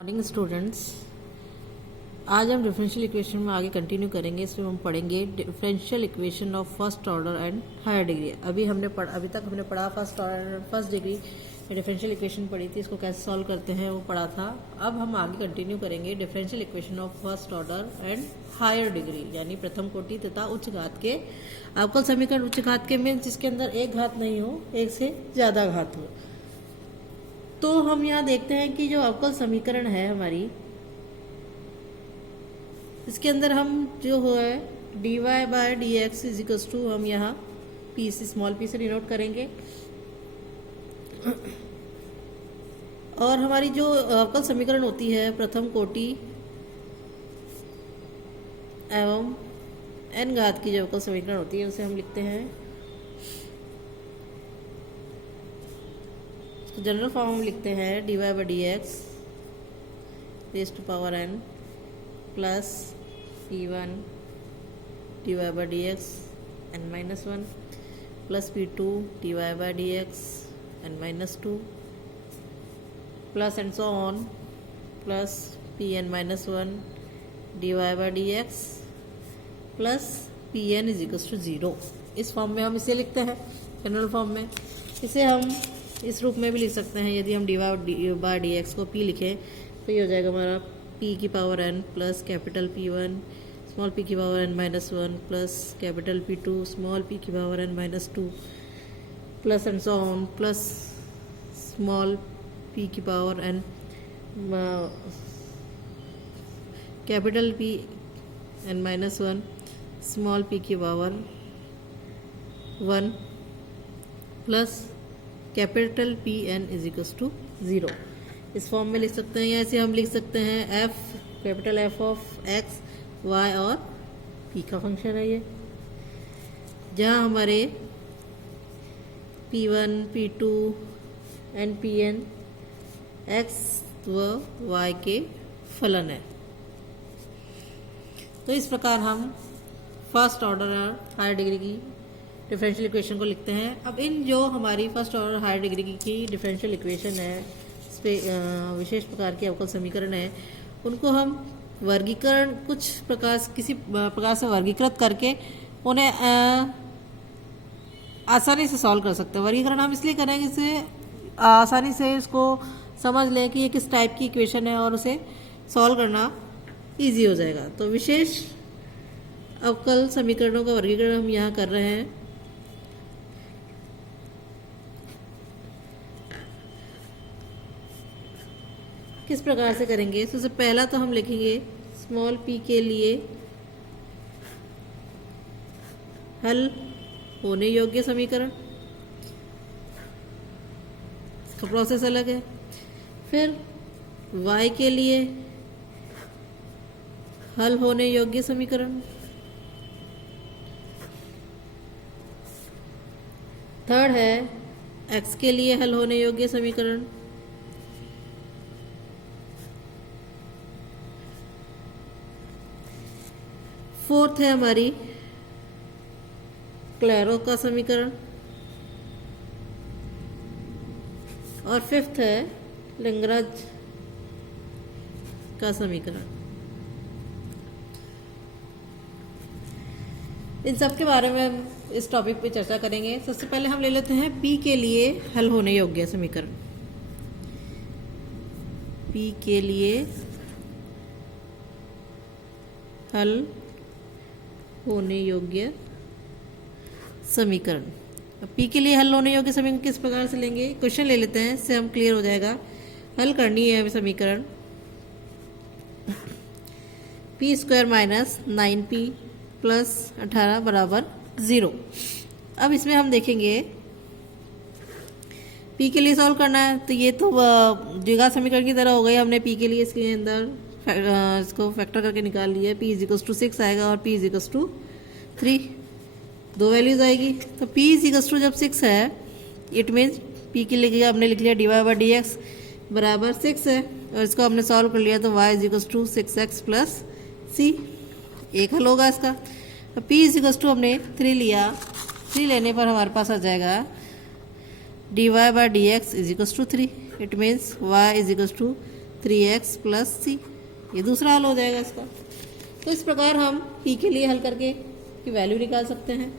Morning students, आज हम differential equation में आगे कंटिन्यू करेंगे। इसमें हम पढ़ेंगे differential equation of first order and higher degree. अभी तक हमने पढ़ा फर्स्ट डिग्री डिफरेंशियल इक्वेशन पढ़ी थी, इसको कैसे सॉल्व करते हैं वो पढ़ा था। अब हम आगे कंटिन्यू करेंगे differential equation of first order and higher degree, यानी प्रथम कोटि तथा उच्च घात के अवकल समीकरण। उच्च घात के मीन्स जिसके अंदर एक घात नहीं हो, एक से ज्यादा घात हो। तो हम यहाँ देखते हैं कि जो अवकल समीकरण है हमारी, इसके अंदर हम जो है dy by D X is equal to, हम यहाँ पी से स्मॉल पी से डिनोट करेंगे। और हमारी जो अवकल समीकरण होती है प्रथम कोटि एवं n घात की जो अवकल समीकरण होती है उसे हम लिखते हैं, जनरल फॉर्म हम लिखते हैं dy by D X raise to power n plus p1 dy by D X n minus one plus p2 dy by D X n minus two plus and so on plus pn minus one dy by D X plus pn is equal to 0। इस form में हम इसे लिखते हैं general form में। इसे हम इस रूप में भी लिख सकते हैं। यदि हम dy बाई डी एक्स को p लिखें तो ये हो जाएगा हमारा p की power n plus capital p1 small p की power n minus one plus capital p2 small p की power n minus two plus and so on plus small p की power n capital p n minus one small p की power 1 plus capital P N is equal to 0। इस form में लिख सकते हैं, या ऐसे हम लिख सकते हैं F capital F of X Y और पी का फंक्शन है ये, जहाँ हमारे p1 p2 and pn X व वाई के फलन है। तो इस प्रकार हम फर्स्ट ऑर्डर और हायर डिग्री की डिफरेंशियल इक्वेशन को लिखते हैं। अब इन जो हमारी फर्स्ट ऑर्डर हायर डिग्री की डिफरेंशियल इक्वेशन है, इस पे विशेष प्रकार के अवकल समीकरण है, उनको हम वर्गीकरण कुछ प्रकार किसी प्रकार से वर्गीकृत करके उन्हें आसानी से सॉल्व कर सकते हैं। वर्गीकरण हम इसलिए करेंगे इससे आसानी से इसको समझ लें कि ये किस टाइप की इक्वेशन है और उसे सॉल्व करना ईजी हो जाएगा। तो विशेष अवकल समीकरणों का वर्गीकरण हम यहाँ कर रहे हैं। किस प्रकार से करेंगे? सबसे पहला तो हम लिखेंगे स्मॉल p के लिए हल होने योग्य समीकरण, इसका प्रोसेस अलग है। फिर y के लिए हल होने योग्य समीकरण, थर्ड है x के लिए हल होने योग्य समीकरण, फोर्थ है हमारी क्लैरो का समीकरण, और फिफ्थ है लैग्रांज का समीकरण। इन सब के बारे में हम इस टॉपिक पे चर्चा करेंगे। सबसे पहले हम ले लेते हैं p के लिए हल होने योग्य समीकरण। p के लिए हल होने योग्य समीकरण। अब p के लिए हल होने योग्य समीकरण किस प्रकार से लेंगे, क्वेश्चन ले लेते हैं, इससे हम क्लियर हो जाएगा। हल करनी है समीकरण p square minus 9p plus 18 बराबर 0। अब इसमें हम देखेंगे p के लिए सॉल्व करना है, तो ये तो द्विघात समीकरण की तरह हो गई। हमने p के लिए इसके अंदर इसको फैक्टर करके निकाल लिया। p इज इक्वल टू 6 आएगा और p इज इक्वल टू 3, दो वैल्यूज आएगी। तो p इज इक्वल टू जब 6 है, इट मीन्स p के लिए हमने लिख लिया dy बाई डी एक्स बराबर 6 है, और इसको हमने सॉल्व कर लिया तो y is equal to 6x plus c, एक हल होगा इसका। तो p इज इक्वल टू हमने 3 लिया, 3 लेने पर हमारे पास आ जाएगा dy by dx is equals to 3. It means y is equals to 3x plus c, ये दूसरा हल हो जाएगा इसका। तो इस प्रकार हम p के लिए हल करके की वैल्यू निकाल सकते हैं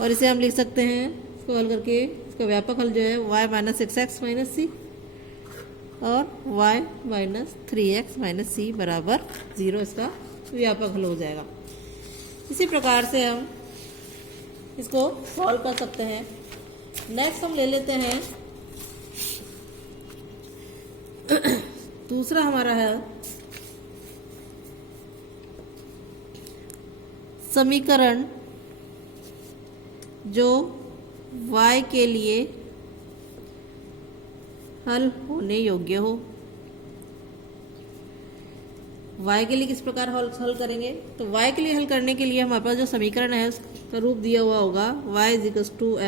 और इसे हम लिख सकते हैं, इसको हल करके इसका व्यापक हल जो है y माइनस 6x माइनस सी और y माइनस 3x माइनस सी बराबर 0, इसका व्यापक हल हो जाएगा। इसी प्रकार से हम इसको सॉल्व कर सकते हैं। नेक्स्ट हम ले लेते हैं दूसरा हमारा है समीकरण जो y के लिए हल होने योग्य हो। y के लिए किस प्रकार हल करेंगे, तो y के लिए हल करने के लिए हमारे पास जो समीकरण है उसका रूप दिया हुआ होगा y =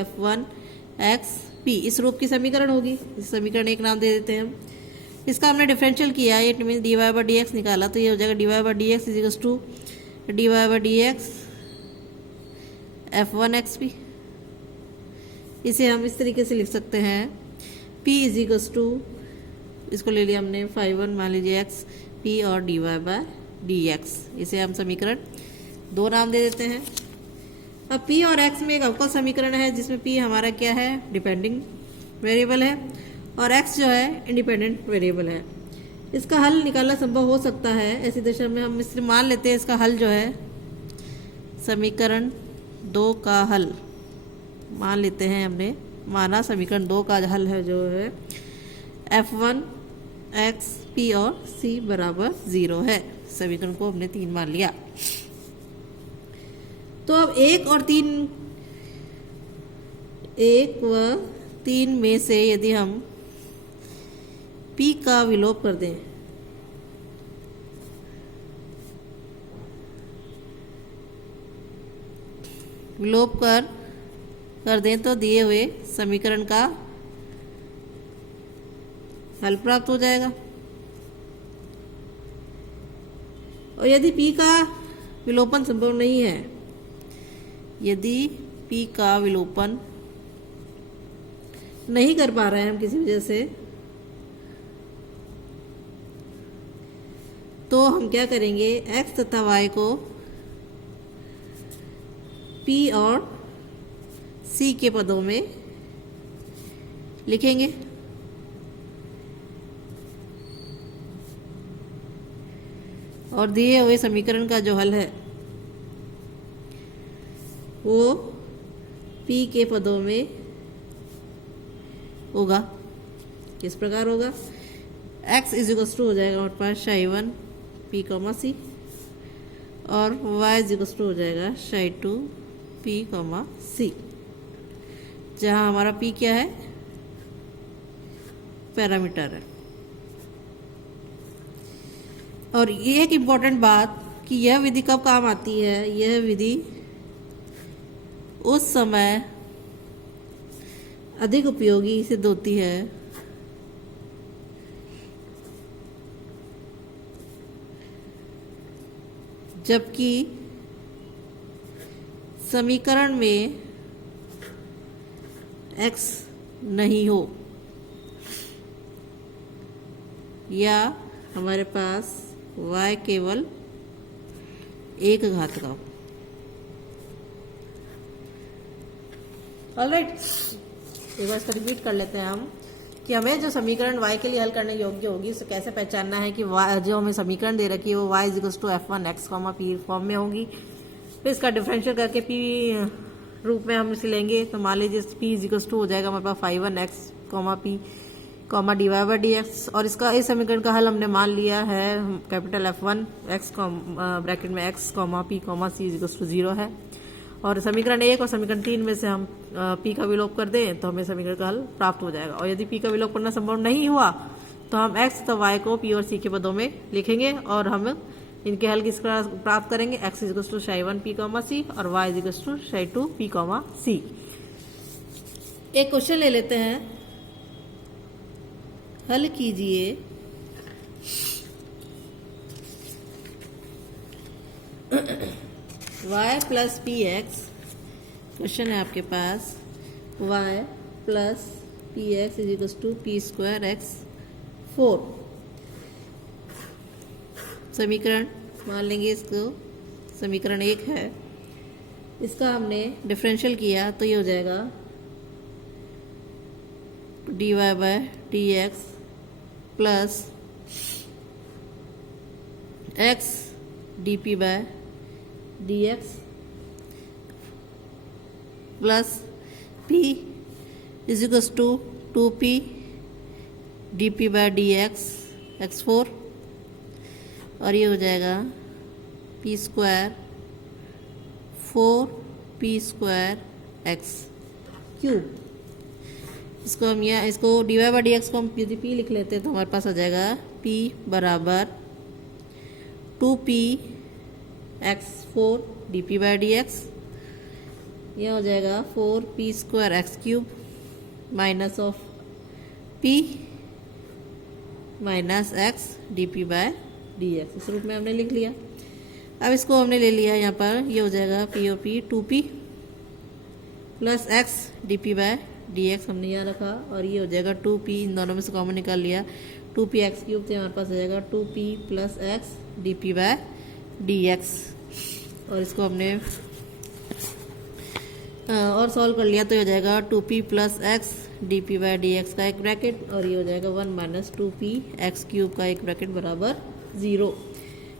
f1x p, इस रूप की समीकरण होगी। इस समीकरण एक नाम दे देते हैं हम। इसका हमने डिफरेंशियल किया, इट मीन dy/dx निकाला, तो ये हो जाएगा dy/dx = dy/dx f1xp। इसे हम इस तरीके से लिख सकते हैं p इसको ले लिया हमने 5/1 मान लीजिए x p और dy/dx, इसे हम समीकरण 2 नाम दे देते हैं। अब p और x में एक अवकल समीकरण है जिसमें p हमारा क्या है, डिपेंडिंग वेरिएबल है और x जो है इंडिपेंडेंट वेरिएबल है। इसका हल निकालना संभव हो सकता है ऐसी दशा में हम इसलिए मान लेते हैं इसका हल जो है समीकरण 2 का हल मान लेते हैं, हमने माना समीकरण 2 का हल है जो है f1x p और c बराबर 0 है। समीकरण को हमने 3 मान लिया। तो अब 1 व 3 में से यदि हम p का विलोप कर दें कर दें तो दिए हुए समीकरण का हल प्राप्त हो जाएगा। और यदि p का विलोपन संभव नहीं है, यदि p का विलोपन नहीं कर पा रहे हैं हम किसी वजह से, तो हम क्या करेंगे, x तथा y को p और c के पदों में लिखेंगे। और दिए हुए समीकरण का जो हल है वो p के पदों में होगा। किस प्रकार होगा, x हो जाएगा हमारे पास psi1 p, c और y हो जाएगा psi2 p, c, जहाँ हमारा p क्या है, पैरामीटर है। और ये एक इम्पॉर्टेंट बात कि यह विधि कब काम आती है, यह विधि उस समय अधिक उपयोगी सिद्ध होती है जबकि समीकरण में x नहीं हो या हमारे पास y केवल एक घात का हो। ऑलराइट, एक बार इसका रिपीट कर लेते हैं हम कि हमें जो समीकरण y के लिए हल करने योग्य होगी उसे कैसे पहचानना है कि जो हमें समीकरण दे रखी है वो y = f1x, p फॉर्म में होगी। फिर इसका डिफरेंशियल करके p रूप में हम इसे लेंगे, तो मान लीजिए p हो जाएगा हमारे पास 5/1x, p dy/dx। और इसका इस समीकरण का हल हमने मान लिया है कैपिटल F1x ब्रैकेट में x, p, c 0 है। और समीकरण 1 और समीकरण 3 में से हम p का विलोप कर दें तो हमें समीकरण का हल प्राप्त हो जाएगा। और यदि p का विलोप करना संभव नहीं हुआ तो हम x तथा y को p और c के पदों में लिखेंगे और हम इनके हल किस तरह प्राप्त करेंगे, x psi1 p, c और y psi2 p, c। एक क्वेश्चन ले लेते हैं, हल कीजिए y plus p x, question है आपके पास y plus p x = p² x 4। समीकरण मान लेंगे इसको समीकरण 1 है, इसका हमने डिफरेंशियल किया तो ये हो जाएगा dy by D X plus x D P by D X plus p is equals to 2p D P by D X 4 और ये हो जाएगा p square 4p square X cube. इसको हम यहाँ इसको D Y by D X को हम यदि p लिख लेते हैं तो हमारे पास आ जाएगा p बराबर 2p X 4 D P by D X, यह हो जाएगा 4p square X cube minus of p minus X D P by D X. इस रूप में हमने लिख लिया। अब इसको हमने ले लिया यहाँ पर, ये हो जाएगा p और p 2p plus x D P by D x हमने यहाँ रखा और ये हो जाएगा 2p, इन दोनों में से कॉमन निकाल लिया 2p एक्स क्यूब थे, हमारे पास आ जाएगा 2p plus x D P by D x. और इसको हमने और सॉल्व कर लिया तो ये हो जाएगा 2p plus x D P by D x का एक ब्रैकेट और ये हो जाएगा 1 माइनस 2p एक्स क्यूब का एक ब्रैकेट बराबर 0।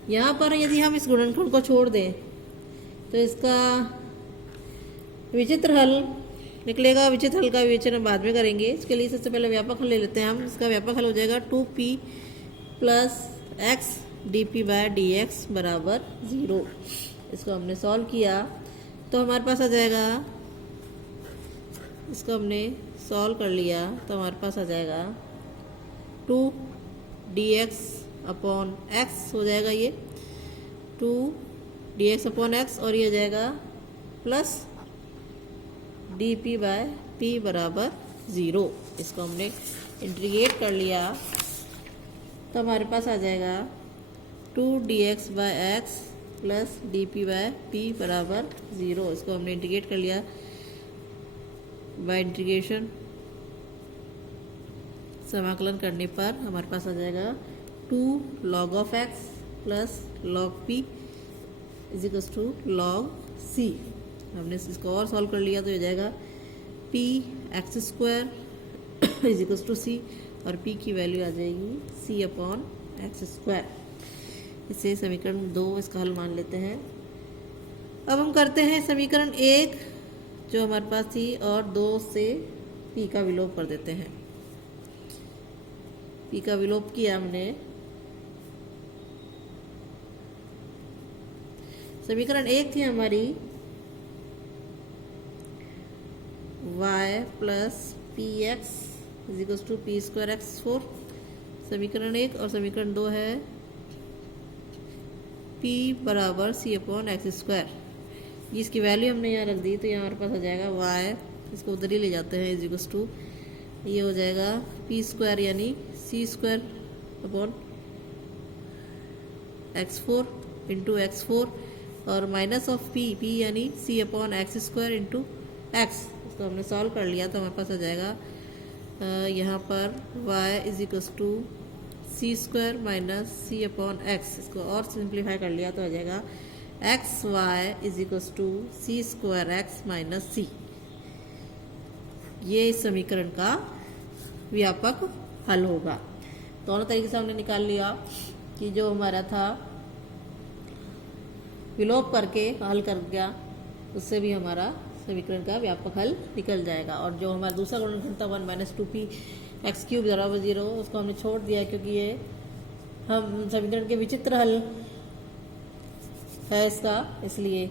यहाँ पर यदि हम इस गुणनखंड को छोड़ दें तो इसका विचित्र हल निकलेगा। विचित्र हल का विवेचन हम बाद में करेंगे। इसके लिए सबसे पहले व्यापक हल ले लेते हैं हम। इसका व्यापक हल हो जाएगा 2p plus x D P by D x बराबर 0। इसको हमने सॉल्व किया तो हमारे पास आ जाएगा, इसको हमने सॉल्व कर लिया तो हमारे पास आ जाएगा 2 डी एक्स अपॉन एक्स हो जाएगा, ये 2 डी एक्स अपॉन एक्स और ये हो जाएगा plus d P by p बराबर 0। इसको हमने इंटीग्रेट कर लिया तो हमारे पास आ जाएगा 2 d x by x plus d P by p बराबर 0। इसको हमने इंटीग्रेट कर लिया बाय इंटीग्रेशन, समाकलन करने पर हमारे पास आ जाएगा 2 log of x plus log p is equals to log c. हमने इसको और सॉल्व कर लिया तो हो जाएगा p x square is equals to c और p की वैल्यू आ जाएगी c अपॉन एक्स स्क्वायर। इसे समीकरण 2 इसका हल मान लेते हैं। अब हम करते हैं समीकरण 1 जो हमारे पास थी और 2 से p का विलोप कर देते हैं। p का विलोप किया हमने, समीकरण 1 थी हमारी y plus p x is equals to p square x 4 समीकरण 1 और समीकरण 2 है p बराबर c अपॉन एक्स स्क्वायर। इसकी वैल्यू हमने यहाँ रख दी तो यहाँ हमारे पास आ जाएगा y, इसको उधर ही ले जाते हैं इज इक्वल्स टू, ये हो जाएगा p स्क्वायर यानी c square upon x4 into x4 और माइनस ऑफ p यानी c upon x square into x. इसको हमने सॉल्व कर लिया तो हमारे पास आ जाएगा यहाँ पर y is equals to c square minus c upon x. इसको और सिंप्लीफाई कर लिया तो आ जाएगा x y is equals to c square x minus c. ये इस समीकरण का व्यापक हल होगा। दोनों तरीके से हमने निकाल लिया कि जो हमारा था विलोप करके हल कर गया उससे भी हमारा समीकरण का व्यापक हल निकल जाएगा। और जो हमारा दूसरा गुणनखंड था 1 माइनस 2p एक्स क्यूब बराबर 0 उसको हमने छोड़ दिया क्योंकि ये हम समीकरण के विचित्र हल है इसका, इसलिए।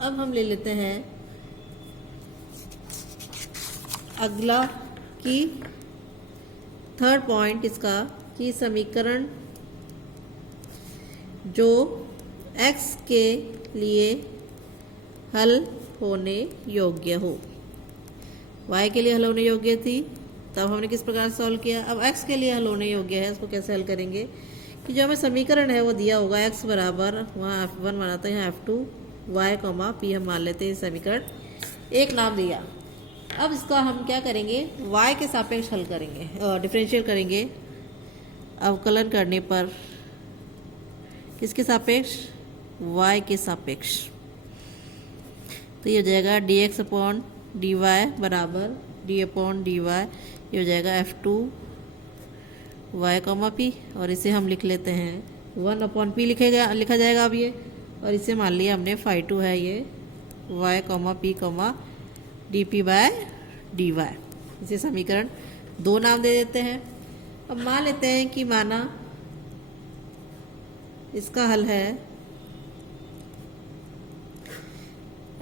अब हम ले लेते हैं अगला कि थर्ड पॉइंट इसका कि समीकरण जो x के लिए हल होने योग्य हो, y के लिए हल होने योग्य थी तब हमने किस प्रकार सॉल्व किया। अब x के लिए हल होने योग्य है, उसको कैसे हल करेंगे कि जो हमें समीकरण है वो दिया होगा x बराबर वहाँ f1 बनाते हैं f2 y कॉमा p हम मान लेते हैं समीकरण एक नाम दिया। अब इसका हम क्या करेंगे y के सापेक्ष हल करेंगे, डिफरेंशियल करेंगे। अवकलन करने पर किसके सापेक्ष, y के सापेक्ष। तो ये हो जाएगा dx अपॉन dy बराबर d अपॉन dy, ये हो जाएगा f2 y कॉमा पी, और इसे हम लिख लेते हैं 1 अपॉन पी लिखा जाएगा अब ये, और इसे मान लिया हमने फाई 2 है ये y comma p comma d P by d y. इसे समीकरण 2 नाम दे देते हैं। अब मान लेते हैं कि माना इसका हल है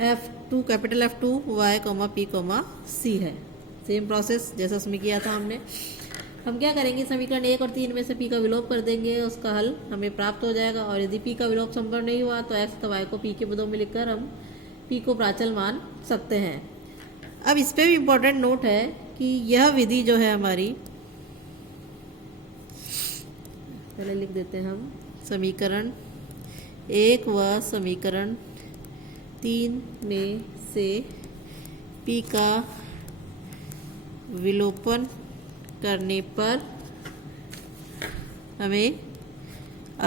F2 capital F2 y comma p comma c है। सेम प्रोसेस जैसा उसमें किया था हमने। हम क्या करेंगे, समीकरण 1 और 3 में से p का विलोप कर देंगे, उसका हल हमें प्राप्त हो जाएगा। और यदि p का विलोप संभव नहीं हुआ तो x तथा y को p के पदों में लिखकर हम p को प्राचल मान सकते हैं। अब इस पे भी इम्पोर्टेंट नोट है कि यह विधि जो है हमारी, पहले लिख देते हैं हम समीकरण 1 व समीकरण 3 में से p का विलोपन करने पर हमें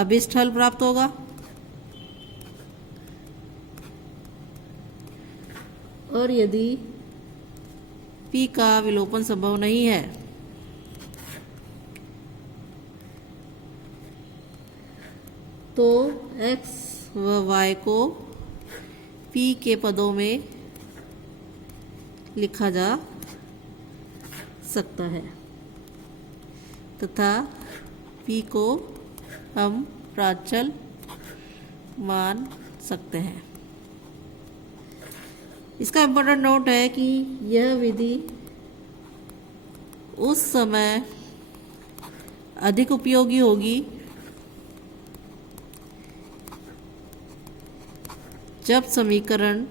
अभिष्ट हल प्राप्त होगा। और यदि p का विलोपन संभव नहीं है तो x व y को p के पदों में लिखा जा सकता है तथा p को हम प्राचल मान सकते हैं। इसका इम्पोर्टेंट नोट है कि यह विधि उस समय अधिक उपयोगी होगी जब समीकरण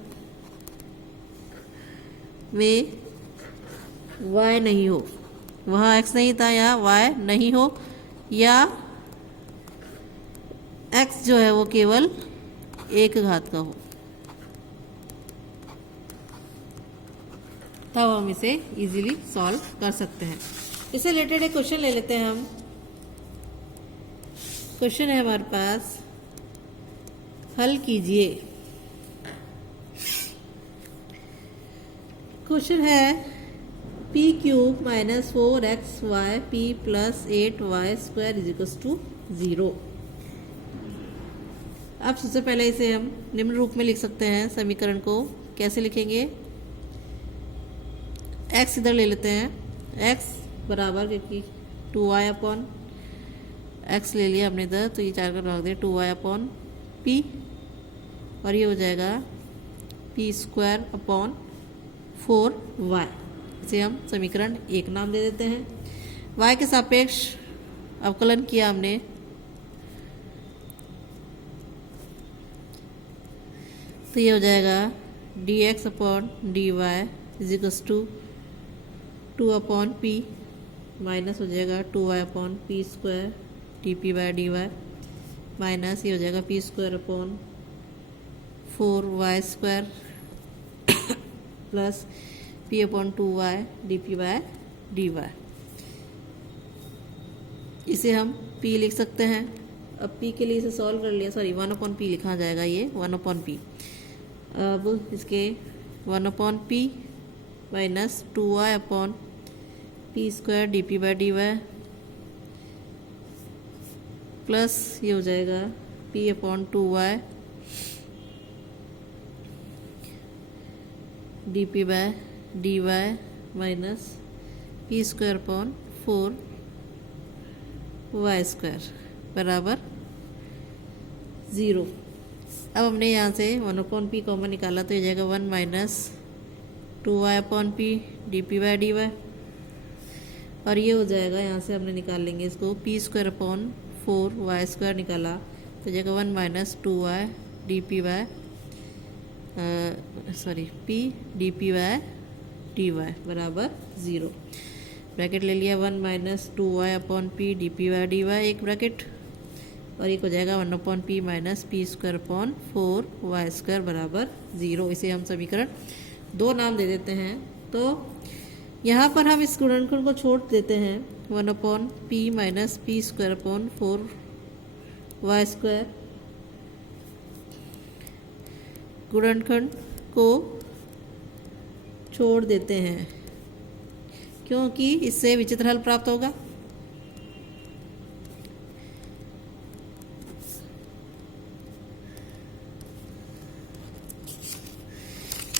में y नहीं हो, वहाँ x नहीं था, यहाँ y नहीं हो, या x जो है वो केवल 1 घात का हो, तब हम इसे इजीली सॉल्व कर सकते हैं। इससे रिलेटेड एक क्वेश्चन ले लेते हैं हम। क्वेश्चन है हमारे पास, हल कीजिए। क्वेश्चन है p cube minus 4xy p plus 8y square is equals to 0। अब सबसे पहले इसे हम निम्न रूप में लिख सकते हैं। समीकरण को कैसे लिखेंगे, x इधर ले लेते हैं, x बराबर, क्योंकि 2y अपॉन x ले लिया हमने इधर, तो ये 4 कर रख दे 2y अपॉन p, और ये हो जाएगा p स्क्वायर अपॉन 4y। इसे हम समीकरण 1 नाम दे देते हैं। y के सापेक्ष अवकलन किया हमने, तो ये हो जाएगा dx upon dy is equals to 2 upon p, minus हो जाएगा 2y upon p square d P by d y, minus ये हो जाएगा p square upon 4y square plus p upon 2y d P by d y. इसे हम p लिख सकते हैं। अब p के लिए इसे सॉल्व कर लिया, सॉरी 1 अपॉन p लिखा जाएगा, ये 1 अपॉन p। अब इसके 1 upon p minus 2y upon p square d P by d y, plus ये हो जाएगा p upon 2y d P by d y minus p square upon 4y square बराबर 0। अब हमने यहाँ से 1 अपॉन पी कॉमन निकाला, तो ये जाएगा 1 minus 2y upon p d P by d y, और ये हो जाएगा, यहाँ से हमने निकाल लेंगे इसको, P square upon 4y square निकाला, तो जाएगा 1 minus 2y d P by p d P by d y बराबर 0। ब्रैकेट ले लिया, 1 minus 2y upon p d P by d y, एक ब्रैकेट, और एक हो जाएगा 1 upon p minus p square upon 4y square बराबर 0। इसे हम समीकरण 2 नाम दे देते हैं। तो यहाँ पर हम इस गुणनखंड को छोड़ देते हैं, 1 upon p minus p square upon 4y square गुणनखंड को छोड़ देते हैं क्योंकि इससे विचित्र हल प्राप्त होगा।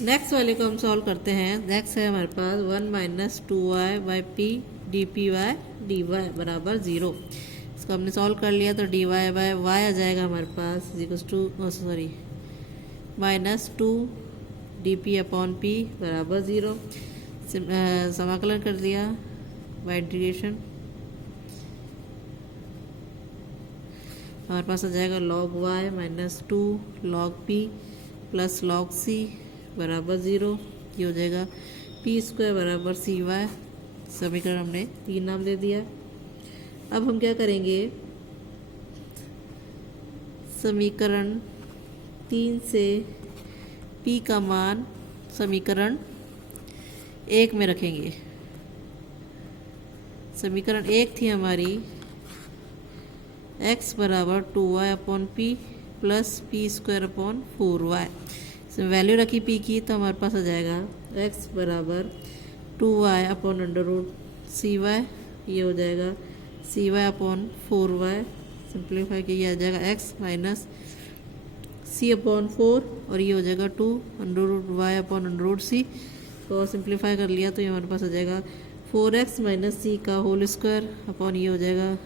नेक्स्ट वाले को हम सॉल्व करते हैं। नेक्स्ट है हमारे पास 1 minus 2y by p d p y d y बराबर 0। इसको हमने सॉल्व कर लिया तो डी वाई बाई वाई आ जाएगा हमारे पास equals to minus 2 d p upon p बराबर 0। समाकलन कर दिया बाय इंटीग्रेशन, हमारे पास आ जाएगा log y minus 2 log p plus log c बराबर 0। ये हो जाएगा पी स्क्वायर बराबर सी वाई। समीकरण हमने 3 नाम दे दिया। अब हम क्या करेंगे, समीकरण 3 से p का मान समीकरण 1 में रखेंगे। समीकरण 1 थी हमारी x बराबर 2y upon P plus P square upon 4y। Value रखी p की तो हमारे पास आ जाएगा x बराबर 2y अपॉन अंडर रूट सी वाई। ये हो जाएगा सी वाई अपॉन 4y। सिंप्लीफाई किया जाएगा x माइनस सी अपॉन 4 और ये हो जाएगा 2 under root y upon under root c. तो सिंप्लीफाई कर लिया तो ये हमारे पास आ जाएगा 4x माइनस सी का होल स्क्वायर अपॉन ये हो जाएगा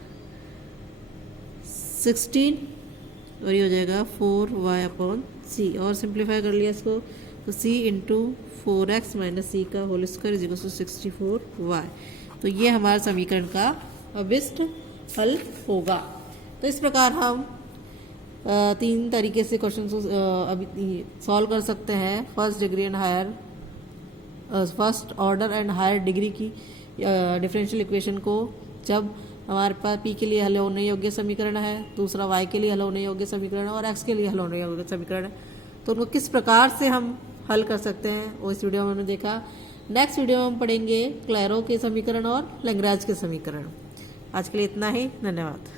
16 और ये हो जाएगा 4y अपॉन सी। और सिंप्लीफाई कर लिया इसको तो c into 4x minus c का whole square is equal to 64y। तो ये हमारे समीकरण का अभिष्ट हल होगा। तो इस प्रकार हम 3 तरीके से क्वेश्चन को अभी सॉल्व कर सकते हैं। First degree and higher first order and higher degree की डिफरेंशियल इक्वेशन को जब हमारे पास p के लिए हल होने योग्य समीकरण है, दूसरा y के लिए हल होने योग्य समीकरण है और x के लिए हल होने योग्य समीकरण है, तो उनको किस प्रकार से हम हल कर सकते हैं वो इस वीडियो में हमने देखा। नेक्स्ट वीडियो में हम पढ़ेंगे क्लैरो के समीकरण और लैग्रेंज के समीकरण। आज के लिए इतना ही, धन्यवाद।